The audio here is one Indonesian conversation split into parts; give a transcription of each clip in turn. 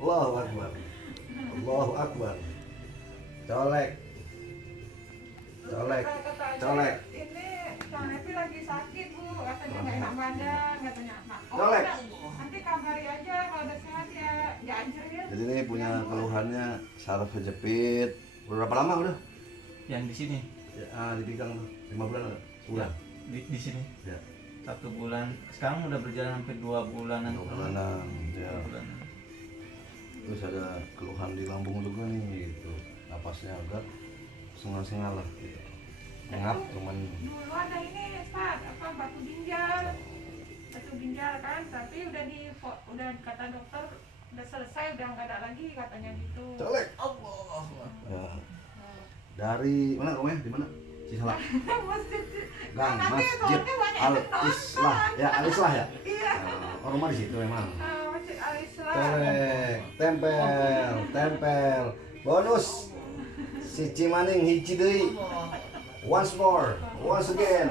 Allahu Akbar. Allahu Akbar. Colek. Colek. Colek. Ini Kang Evi lagi sakit Bu, katanya nggak enak badan, katanya. Colek. Nanti kabari aja kalau udah sehat ya, nggak anjurin. Jadi ini punya keluhannya saraf kejepit. Berapa lama udah? Yang di sini. Ya, dipegang tuh. 5 bulan ada? Sebulan. Di sini. Ya. 1 bulan. Sekarang udah berjalan hampir 2 bulanan. 2 bulanan. Ya. 2 bulanan. Terus ada keluhan di lambung juga nih gitu. Napasnya agak sengal-sengal lah gitu. Ngap cuman Dulu ada ini Pak, apa batu ginjal kan, tapi udah kata dokter udah selesai, udah nggak ada lagi katanya gitu. colek. Allah. Ya. Dari mana rumahnya? Di mana? Cisalak. Masjid. Gang Nanti Masjid soalnya banyak yang Al-Islah. Ya, Al-Islah ya. Iya. Oh, rumah di situ memang. Masjid Al-Islam. Colek, tempel, tempel. Bonus. Si Cimaning hiji deui. Once more, once again.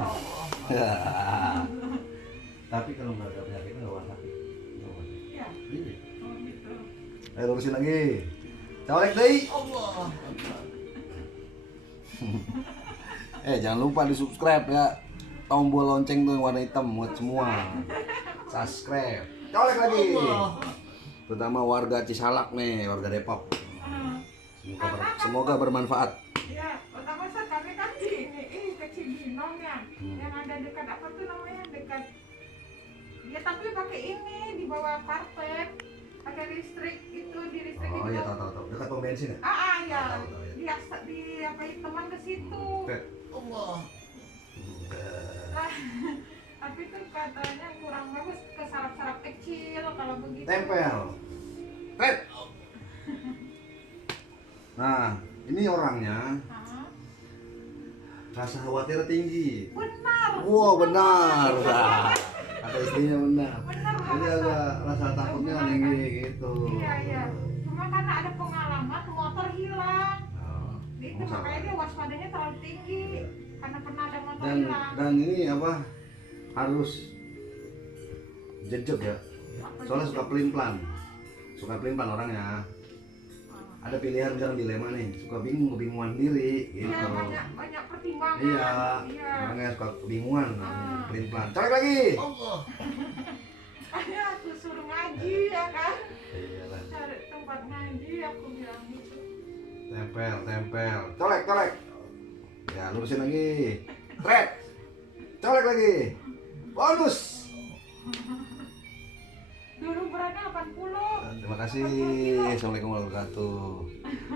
Tapi kalau nggak ada penyakit nggak bakal sakit. Iya. Iya. Oh gitu. Ayo lurusin lagi. Colek deui. Allah. Jangan lupa di subscribe ya. Tombol lonceng tuh yang warna hitam buat semua. Subscribe. Colek lagi. Terutama warga Cisalak nih, warga Depok. Semoga bermanfaat. Iya, pertama kami kan di ini ke Cibinong ya, yang ada dekat apa tuh namanya, dekat ya tapi pakai ini di bawah karpet, pakai listrik itu, di listrik Oh itu. iya, tahu. Dekat pom bensin ya? Ya, Tahu, ya. di apa teman ke situ. Allah. Nah, tapi tuh katanya kurang bagus, ke saraf-saraf kecil kalau begitu. Tempel. Red. Nah, ini orangnya Hah? rasa khawatir tinggi. Benar. Wow, benar. Nah, kata istrinya benar. Benar Jadi banget. agak rasa takutnya tinggi gitu. Iya. Cuma karena ada pengalaman motor hilang. Nah, Itu makanya dia waspadanya terlalu tinggi karena pernah ada motor dan hilang. dan ini apa harus jejak ya. Soalnya suka pelin-pelan orangnya. Ada pilihan misalnya dilema nih, suka kebingungan sendiri gitu. Iya, banyak pertimbangan. Iya, Iya. orangnya suka kebingungan, pelin-pelan. Colek lagi. Allah. Makanya aku suruh ngaji ya kan. Iya lah. Cari tempat ngaji, aku bilang gitu. Tempel. Colek. Ya, lurusin lagi. Red. Colek lagi. Bonus. Dulu beratnya 80. Terima kasih. Assalamualaikum warahmatullahi wabarakatuh.